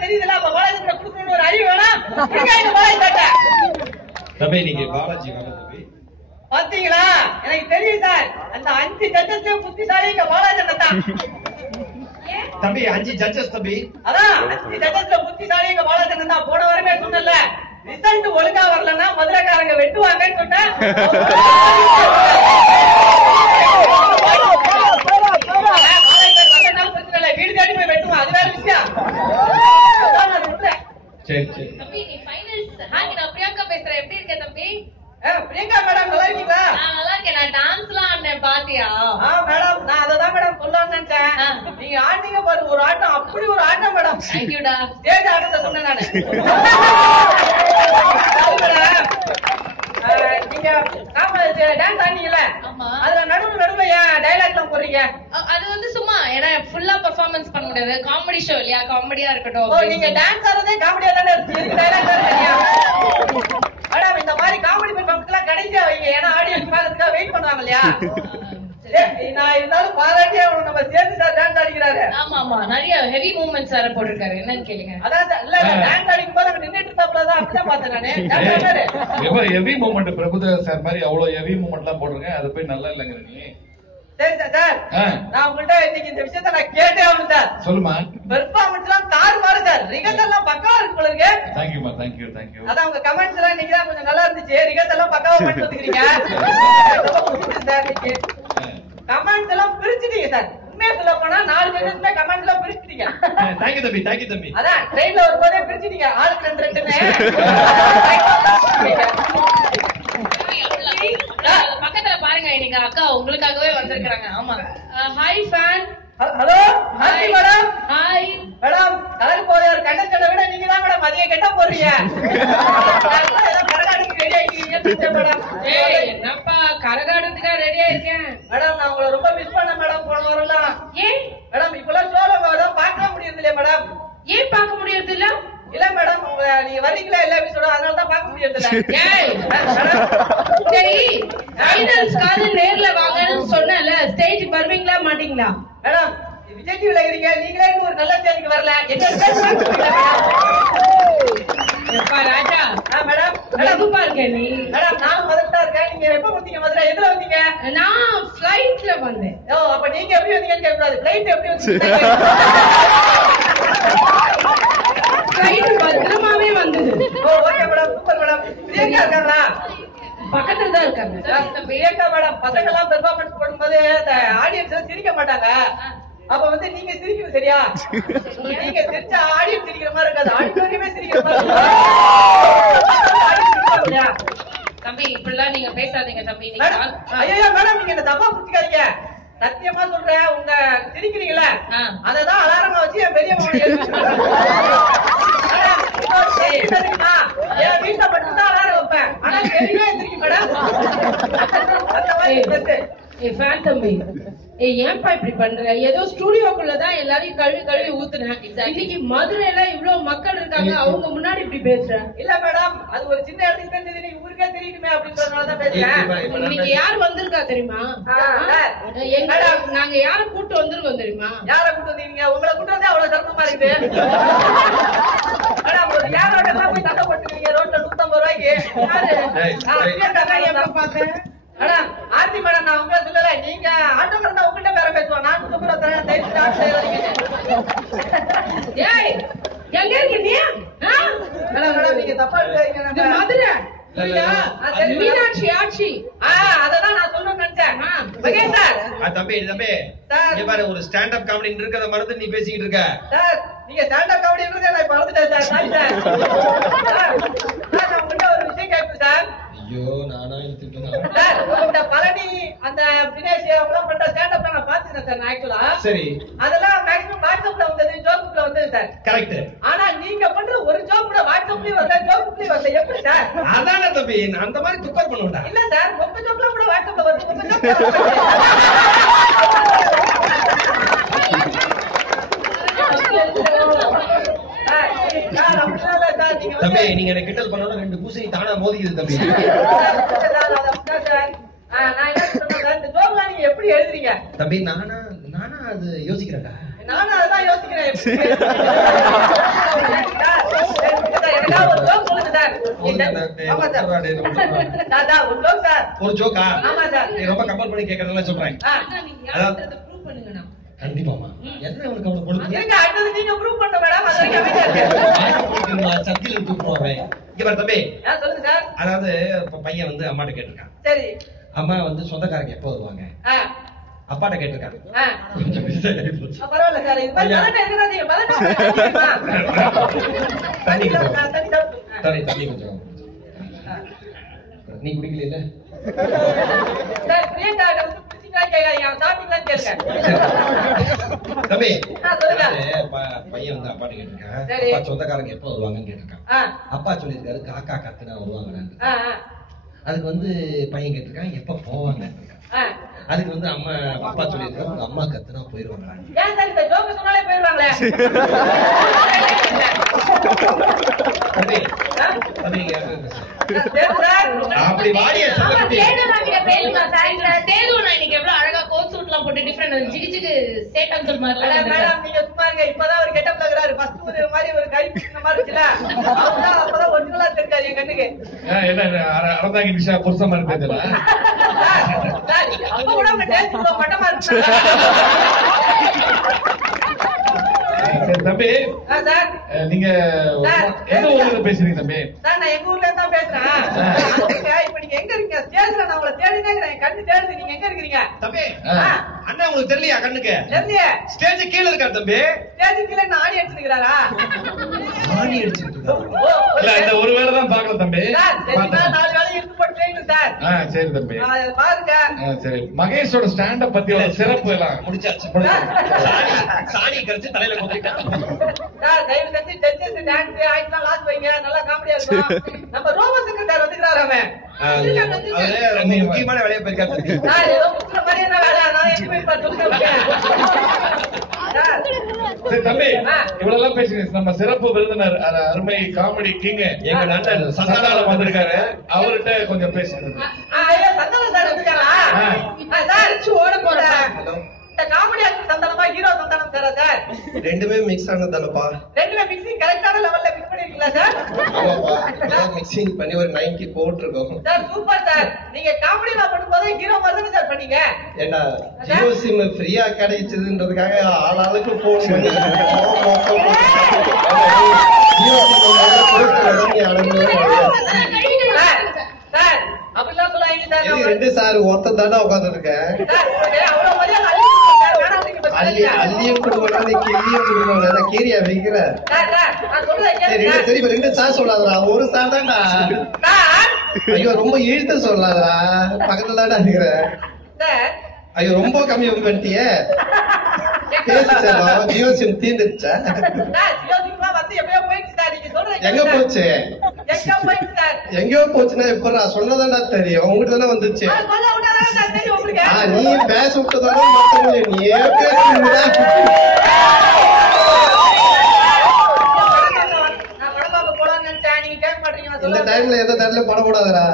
தெரியுதுல அப்ப பாலாஜி கொடுக்கணும் ஒரு அறிவு வேணாம். பாலாஜி கேட்டேன் தம்பி நீங்க பாலாஜி வேணும் தம்பி. பாத்தீங்களா எனக்கு தெரியும் சார். அந்த 5 ஜட்ஜஸ்ல புத்திசாலி இங்க பாலாஜி தான் தம்பி. 5 ஜட்ஜஸ் தம்பி. அதான் 5 ஜட்ஜஸ்ல புத்திசாலி இங்க பாலாஜி தான். போன வாரமே சொன்னல ரிசல்ட் ஒழுங்கா வரலன்னா மதுரைக்காரங்க வெட்டுவாங்கன்னு சொன்னேன். வீடு தேடி போய் வெட்டுவான். அது வேற விஷயம். சரி சரி தம்பி நீ ஃபைனல்ஸ் ஹாய் நான் பிரியங்கா பேசுறேன். எப்படி இருக்க தம்பி? பிரியங்கா மேடம் நல்லா இருக்கீங்களா? நான் நல்லா இருக்கேன். நான் டான்ஸ்லாம் ஆடுனேன் பாத்தியா? மேடம் நான் அததான் மேடம் சொல்லலாம்னு நினைச்சேன். நீங்க ஆடுனீங்க பாரு ஒரு ஆட்டம். அப்படி ஒரு ஆட்டம் மேடம். Thank you டா. ஸ்டேஜ் ஆட்டத்தை சொன்னேன் நானு. நீங்க டான்ஸ் ஆடுனீங்கல்ல? ஆமா. அதுல நடுவுல ஏன் டயலாக் எல்லாம் போடுறீங்க? அது வந்து சும்மா ஏன்னா ஃபுல்லா பெர்ஃபார்மன்ஸ் பண்ண முடியாது. காமெடி ஷோ இல்லையா? காமெடியா இருக்கட்டும். ஓ நீங்க டான்ஸ் ஆடுறதே காமெடியா தானே இருக்கு. இதுக்கு டயலாக் தரீங்க. மேடம் இந்த மாதிரி காமெடி பெர்ஃபார்மன்ஸ் எல்லாம் கடைசியா வைங்க. ஏன்னா ஆடியன்ஸ் பார்க்கறதுக்காக வெயிட் பண்ணுவாங்க இல்லையா? நான் இருந்தாலும் பாராட்டியே நம்ம சேர்ந்து சார் டான்ஸ் ஆடிக்கிறாரு. ஆமா ஆமா நிறைய ஹெவி மூவ்மெண்ட்ஸ் வேற போட்டிருக்காரு. என்னன்னு கேளுங்க. அதான் இல்ல டான்ஸ் ஆடிக்கும் போது அங்க நின்னுட்டு இருந்தாப்லதான் அப்படிதான் பார்த்தேன் நானு. ஹெவி மூவ்மெண்ட் பிரபுதேவா சார் மாதிரி அவ்வளவு ஹெவி மூவ்மெண்ட் எல்லாம் போடுறேங்க. அது போய் நல்லா இல்லைங்கிற நீ. சரி சார் நான் உங்கள்ட்ட இன்னைக்கு இந்த விஷயத்த நான் கேட்டே ஆகணும் சார். சொல்லுமா. பெர்ஃபார்மன்ஸ் எல்லாம் தாறுமாறு சார். ரிகர்சல் எல்லாம் பக்காவா இருக்கு போல இருக்கு. தேங்க்யூமா தேங்க்யூ தேங்க்யூ. அதான் உங்க கமெண்ட்ஸ் எல்லாம் இன்னைக்கு தான் கொஞ்சம் நல்லா இருந்துச்சு. ரிகர்சல் எல்லாம் பக்காவா பண்ணிட்டு வந்துக்கிறீங்க சார். கமெண்ட்ஸ் எல்லாம் பிரிச்சுட்டீங்க சார். உண்மையா சொல்ல போனா 4 ஜட்ஜஸ்மே கமெண்ட்ஸ் எல்லாம் பிரிச்சுட்டீங்க. தேங்க்யூ தம்பி தேங்க்யூ தம்பி. அதான் ட்ரெயின்ல வரும்போதே பிரிச்சுட்டீங்க. ஆளுக்கு 2 பக்கத்துல பாருங்க இன்னைக்கு அக்கா உங்களுக்காகவே வந்திருக்காங்க. ஆமா hi fan. Hello hi madam. Hi madam colour போற ஒரு கண்டஸ்டன்ட விட நீங்க தான் மேடம் அதிக கெட்ட போறீங்க. கரகாட்டத்துக்கு ரெடி ஆயிட்டீங்க மேடம். ஏய் என்னப்பா கரகாட்டத்துக்கா ரெடியா இருக்கேன். மேடம் நான் உங்களை ரொம்ப மிஸ் பண்ணேன் மேடம். போன வாரம்லாம் ஏன் மேடம் இப்பெல்லாம் ஷோல வரோம் பார்க்க முடியறது இல்லையா மேடம்? ஏன் பார்க்க முடியறது இல்ல? இல்ல மேடம் நீங்க வரீங்களா எல்லா எபிசோட அதனால தான் பார்க்க முடியறது இல்ல. ஏய் சரி ஃபைனல்ஸ்காக நேர்ல வாங்கன்னு சொன்னல. ஸ்டேஜ் வருவீங்களா மாட்டீங்களா? மேடம் விஜய் டிவில இருக்கீங்க. நீங்களே ஒரு நல்ல ஸ்டேஜ்க்கு வரல. என்ன எப்பா ராஜா மேடம் எதுப்பா இருக்க நீ? மேடம் நானும் மதுரை இருக்கேன். நீங்க எப்ப வந்தீங்க மதுரை? எதுல வந்தீங்க? நான் ஃளைட்ல வந்தேன். ஓ அப்ப நீங்க எப்படி வந்தீங்கன்னு கேட்கக்கூடாது. ஃளைட் எப்படி வந்தீங்க? ஃளைட் பத்திரமாவே வந்தது. Oh okay madam super madam. Priyanka இருக்காங்களா? பக்கத்துல தான் இருக்காங்க. பிரியங்கா மேடம் பசங்க எல்லாம் பெர்ஃபார்மன்ஸ் பண்ணும்போது அந்த ஆடியன்ஸ் சிரிக்க மாட்டாங்க. அப்ப வந்து நீங்க சிரிக்கணும் சரியா? நீங்க சிரிச்சா ஆடியன்ஸ் சிரிக்கிற மாதிரி இருக்காது. ஆடிட்டோரியமே சிரிக்கிற மாதிரி இருக்கும். தம்பி இப்படிலாம் நீங்க பேசாதீங்க தம்பி. ஐயோ மேடம் நீங்க என்ன தப்பா புரிஞ்சுக்காதீங்க. சத்தியமா சொல்றேன். உங்க சிரிக்கிறீங்களா அததான் அலாரமா வச்சு என் பெரிய என் வீட்டை மட்டும்தான் அலாரம் வைப்பேன். ஆனா தெரியவே தெரியும் மேடம். ஃபேன் தம்பி ஏன்பா இப்படி பண்ற? ஏதோ ஸ்டுடியோக்குள்ளதான் எல்லாரையும் கழுவி ஊத்துனேன். இன்னைக்கு மதுரையில இவ்வளவு மக்கள் இருக்காங்க. அவங்க முன்னாடி இப்படி பேசுற? இல்ல மேடம் அது ஒரு சின்ன இடத்துக்கு தெரிஞ்சது. நீங்க ஊருக்கே தெரியணுமே அப்படின்றதுனாலதான் பேசுறேன். இன்னைக்கு யார் வந்திருக்கா தெரியுமா? நாங்க யார கூட்டு வந்திருக்கோம் தெரியுமா? யார கூட்டு வந்தீங்க? உங்களை கூட்டு வந்து அவ்வளவு சிரமமா இருக்குது மேடம். ஒரு யாரோட போய் சண்டை போட்டுருக்கீங்க ரோட்ல 150 ரூபாய்க்கு. எப்ப பார்த்தேன் மேடம்? ஆர்த்தி மேடம் நான் உங்களை சொல்லல. நீங்க ஆட்டோ மேடம் தான் உங்கள்கிட்ட பேர பேசுவோம். நான் 150 ரூபாய் தரேன். ஏய் எங்க இருக்க நீ? மேடம் நீங்க தப்பா எடுக்காதீங்க. மதுரை மீனாட்சி ஆட்சி. அததான் நான் சொல்லணும்னு நினைச்சேன். மகேஷ் சார் தம்பி தம்பி இங்க பாரு ஒரு ஸ்டாண்ட் அப் காமெடி இருக்கத மறந்து நீ பேசிக்கிட்டு இருக்க. சார் நீங்க ஸ்டாண்ட் அப் காமெடி இருக்கத நான் மறந்துட்டேன் சார். Sorry sir. சார் நான் உங்கள்கிட்ட ஒரு விஷயம் கேட்பேன் சார். ஐயோ நானா இழுத்துட்டேன் சார். உங்கள்கிட்ட பழனி அந்த தினேஷ் அவங்களாம் பண்ற ஸ்டாண்ட் அப் நான் பாத்துக்கிறேன் சார். நான் ஆக்சுவலா சரி அதெல்லாம் மேக்ஸிமம் வாட்ஸ்அப்ல வந்தது ஜோக்குல வந்தது சார். கரெக்ட். ஆனா நீங்க பண்ற ஒரு ஜோக் கூட வாட்ஸ்அப்லயும் வரல ஜோக்குலயும் வரல. எப்படி சார்? அதானே தம்பி நான் அந்த மாதிரி துக்கர் பண்ணுவேன்டா. இல்ல சார் உங்க ஜோக்ல கூட வாட்ஸ்அப்ல வருது. உங்க ஜோக் தம்பி நீங்க என்ன கிண்டல் பண்ணணும் 2 பூசணி தானா மோதிக்குது தம்பி. நான் என்ன சொல்றேன் இந்த ஜோக்லாம் நீங்க எப்படி எழுதுறீங்க? தம்பி நானா அது யோசிக்கிறேன்டா. நானா ஒரு ஜோக் சொல்லுங்க சார். ஆமா சார். ஒரு ஜோக் சார். ஒரு ஜோக்கா? ஆமா சார். நீ ரொம்ப கம்பல் பண்ணி கேக்குறதெல்லாம் சொல்றேன். ப்ரூவ் பண்ணுங்கண்ணா. கண்டிப்பாமா. என்ன உனக்கு அவளை கொடுத்து இருங்க, அடுத்தது நீங்க ப்ரூவ் பண்ண மேடம். அது வரைக்கும் அமைதியா இருக்கேன். சத்தியில தூக்குவாங்க. இங்க பாரு தம்பி. சொல்லுங்க சார். அதாவது இப்ப பையன் வந்து அம்மாட்ட கேட்டிருக்கான். சரி. அம்மா வந்து சொந்தக்காரங்க எப்போ வருவாங்க? அப்பாட்ட கேட்டிருக்காங்க. கொஞ்சம் busy ஆகி போச்சு. பரவாயில்ல சார். இது மாதிரி பதட்டம் இருக்குதா? நீங்க பதட்டம் தெரியுமா? தண்ணி தண்ணி கொஞ்சம். சாப்பிட்டு. தண்ணி கொஞ்சம். நீ குடிக்கல? சார், பிரியங்கா வந்து பிடிச்சிங்களா கேட்காதீங்க. அவன் சாப்பிட்டீங்களான்னு கேளுங்க. தம்பி. சொல்லுங்க. பையன் வந்து அப்பாட்ட கேட்டிருக்கான். சரி. அப்பா சொந்தக்காரங்க எப்போ வருவாங்கன்னு கேட்டிருக்கான். அப்பா சொல்லியிருக்காரு காக்கா கத்துனா வருவாங்கன்னு. அதுக்கு வந்து பையன் கேட்டிருக்கான் எப்ப போவாங்க. அதுக்கு வந்து அப்பா சொல்லியிருக்காரு உங்க அம்மா கத்துனா போயிருவாங்க. ஏன் சார் இந்த ஜோக்கு சொன்னாலே போயிருவாங்களே? தம்பி, தம்பி, அப்படி வாடிய சொல்லி இன்னைக்கு எவ்வளவு அழகா கோட் சூட் எல்லாம் போட்டு டிஃபரெண்ட் ஜிகிஜிகு சேட் அங்கிள் மாதிரி மேடம் நீங்க சும்மா இருங்க. இப்பதான் ஒரு கெட்டப் இருக்கிறாரு. ஃபர்ஸ்ட் ஒரு மாதிரி ஒரு கை பிடிக்கிற மாதிரி இருக்குல்ல, அவர்தான் அப்பதான் ஒரிஜினலா தெரிஞ்சாரு என் கண்ணுக்கு. என்ன அறந்தாங்கி நிஷா புருஷ மாதிரி தெரியல. சார், அப்ப கூட உங்க டேஸ்ட் இவ்வளவு மட்டமா இருக்கு. சரி தம்பி, சார் நீங்க எந்த ஊர்ல பேசுறீங்க தம்பி? சார், நான் எங்க ஊர்ல இருந்தா பேசுறேன். இப்ப நீங்க எங்க இருக்கீங்க? ஸ்டேஜ்ல நான் உங்களை தேடினே இருக்கிறேன். கண்ணு தேடுது. நீங்க எங்க இருக்கிறீங்க? தம்பி, அண்ணா உங்களுக்கு தெரியலையா கண்ணுக்கு? தெரியலையே. ஸ்டேஜ் கீழ இருக்காரு தம்பி. ஸ்டேஜ் கீழ நான் ஆடி அடிச்சிருக்காரா? ஆணி அடிச்சிட்டு இல்ல இந்த ஒரு வேளை தான் பாக்கல தம்பி. சார், தெரியுமா? 4 வேளை இருந்து போட்டுறீங்க சார். சரி தம்பி. பாருங்க. சரி, மகேஷோட ஸ்டாண்ட் அப் பத்தி சிறப்பு எல்லாம் முடிச்சாச்சு. சாணி கரைச்சு தலையில கொத்திட்டான். சார், தயவு செஞ்சு ஜட்ஜஸ் டான்ஸ் ஆயிட்டலாம் லாஸ்ட் வைங்க. நல்லா காமெடியா இருக்கும். நம்ம ரோம செக்ரட்டரி வந்துக்கிறாரு அவன். அவரு ரொம்ப முக்கியமான வேலையை போயிருக்காரு. சார், ஏதோ முக்கிய மாதிரியான வேலை. நான் எங்க போய் சொல்லுங்க. சரி தம்பி, இவ்வளவு எல்லாம் பேசுங்க. நம்ம சிறப்பு விருந்தினர் அருமை காமெடி கிங் எங்க நண்பன் சந்தானம் வந்திருக்காரு. அவர்கிட்ட கொஞ்சம் பேசுங்க. ஐயா, சந்தானம் சார் வந்துட்டாங்களா? சார், ஓட போறேன். காமெடி சந்தானமா ஹீரோ சந்தானம் சாரா சார்? ரெண்டுமே மிக்ஸ் ஆனதானப்பா. ரெண்டுமே மிக்சிங் கரெக்டான லெவல்ல மிக்ஸ் பண்ணிருக்கீங்களா சார்? ஆமாப்பா, மிக்சிங் பண்ணி ஒரு 90 போட்டுருக்கோம். Sir, super sir. நீங்க காமெடி எல்லாம் பண்ணும்போது ஹீரோ மாதிரி சார் பண்ணீங்க. ஏண்டா ஜியோ சிம் ஃப்ரீயா கிடைச்சதுன்றதுக்காக ஆளாளுக்கு போன் பண்ணி ஜியோ சார், அப்படிலாம் சொல்லாதீங்க சார். ரெண்டு சார் ஒருத்தன் தாண்டா உட்கார்ந்து இருக்கேன். அவ்வளவு மரியாதை அள்ளியும் குடும்பம் கிளியும் குடும்பம் கீரியா வைக்கிற. ரெண்டு சார் சொல்லாதடா, ஒரு சார் தான்டா. ஐயோ ரொம்ப இழுத்து சொல்லாதடா, பக்கத்துல தான்டா இருக்கிற. ஐயோ ரொம்ப கம்மி பண்ணிட்டிய. ஜியோ சிம் தீர்ந்துருச்சா? எங்க போச்சு? எங்கயோ போச்சுன்னா எப்படா சொன்னதாண்டா தெரியும். உங்ககிட்ட தானே வந்துச்சு. நீ பேச விட்டதோட மத்தவங்க நீயே பேசுறீங்க. இந்த டைம்ல எந்த டைம்ல படக்கூடாதுடா.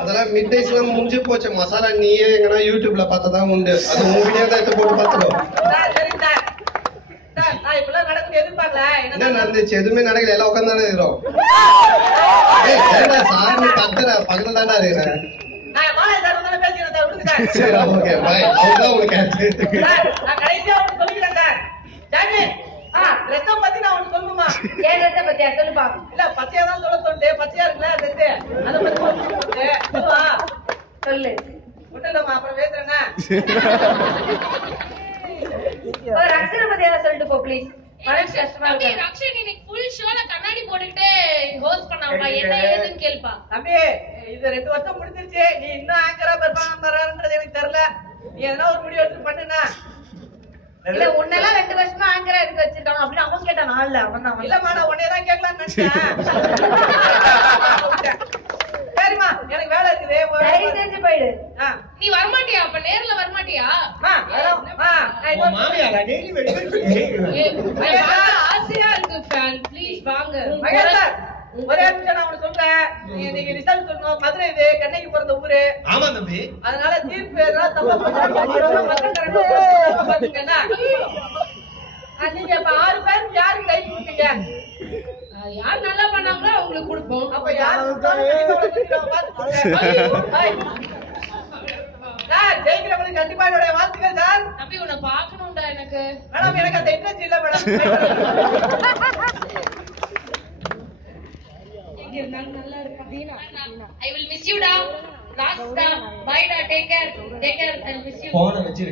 அதெல்லாம் மிட் நைட்ஸ் எல்லாம் முடிஞ்சு போச்சு. மசாலா நீயே எங்கன்னா யூடியூப்ல பார்த்ததான் உண்டு. அது உங்க வீடியோ தான் எடுத்து போட்டு பார்த்துடும். என்ன நடந்துச்சு? எதுவுமே நடக்கல. எல்லாம் உட்காந்து தானே இருக்கிறோம். சார் கத்துற பக்கத்துல தானே இருக்கிறேன். சரி ஓகே பாய். அவங்கதான் உங்களுக்கு பத்தி நான் ஒண்ணு சொல்லணுமா? ஏன் ரத்த பத்தியா சொல்லுப்பா. இல்ல பச்சையா தான் சொல்ல தோணுது. பச்சையா இருக்குல்ல ரத்து, அதை பத்தி சொல்லு. விட்டுலமா அப்புறம் பேசுறேன்னா. ரக்ஷனை பத்தியா சொல்லிட்டு போ ப்ளீஸ். ரக்ஷன் இன்னைக்கு ஃபுல் ஷோல கண்ணாடி போட்டுக்கிட்டு ஹோஸ்ட் பண்ணாப்பா. என்ன ஏதுன்னு கேளுப்பா. தம்பி, இது 2 வருஷம் முடிஞ்சிருச்சு. நீ இன்னும் ஆங்கரா பெர்ஃபார்ம் பண்றன்றது எனக்கு தெரியல. நீ எதனா ஒரு முடிவு எடுத்து பண்ணுனா. இல்ல உன்னெல்லாம் 2 வருஷமா ஆங்கரா எடுத்து வச்சிருக்காங்க அப்படின்னு அவன் கேட்டான். நாள்ல அவன் தான். இல்லம்மா, நான் உன்னையதான் கேட்கலாம்னு நினைச்சேன். சரிம்மா, எனக்கு வேலை இருக்குது. செஞ்சு போயிடு. நீ வரமாட்டியா? அப்ப நேர்ல வரமாட்டியா? ஆசையா இருக்கு ஃபேன், ப்ளீஸ் வாங்க. ஒரே நிமிஷம் நான் உனக்கு சொல்றேன். நீங்க ரிசல்ட் சொல்லணும். மதுரை இது கண்ணைக்கு பிறந்த ஊரு. ஆமா தம்பி. அதனால தீர்ப்பு எல்லாம் தப்பா மக்கள் பாத்துக்கன்னா நீங்க இப்ப 6 பேர் யாருக்கு கை கொடுத்தீங்க? யார் நல்லா பண்ணாங்களோ அவங்களுக்கு கொடுப்போம். அப்ப யாரு ஜெயிக்கிறவங்களுக்கு கண்டிப்பா என்னுடைய வாழ்த்துக்கள் சார். தம்பி உன்னை பாக்கணும்டா எனக்கு. மேடம் எனக்கு அந்த இன்ட்ரெஸ்ட் இல்ல மேடம். எங்க இருந்தாலும் நல்லா இருப்பா. I will miss you, da. Last, da. Bye, da. Take care. Take care. I will miss you. போன வச்சு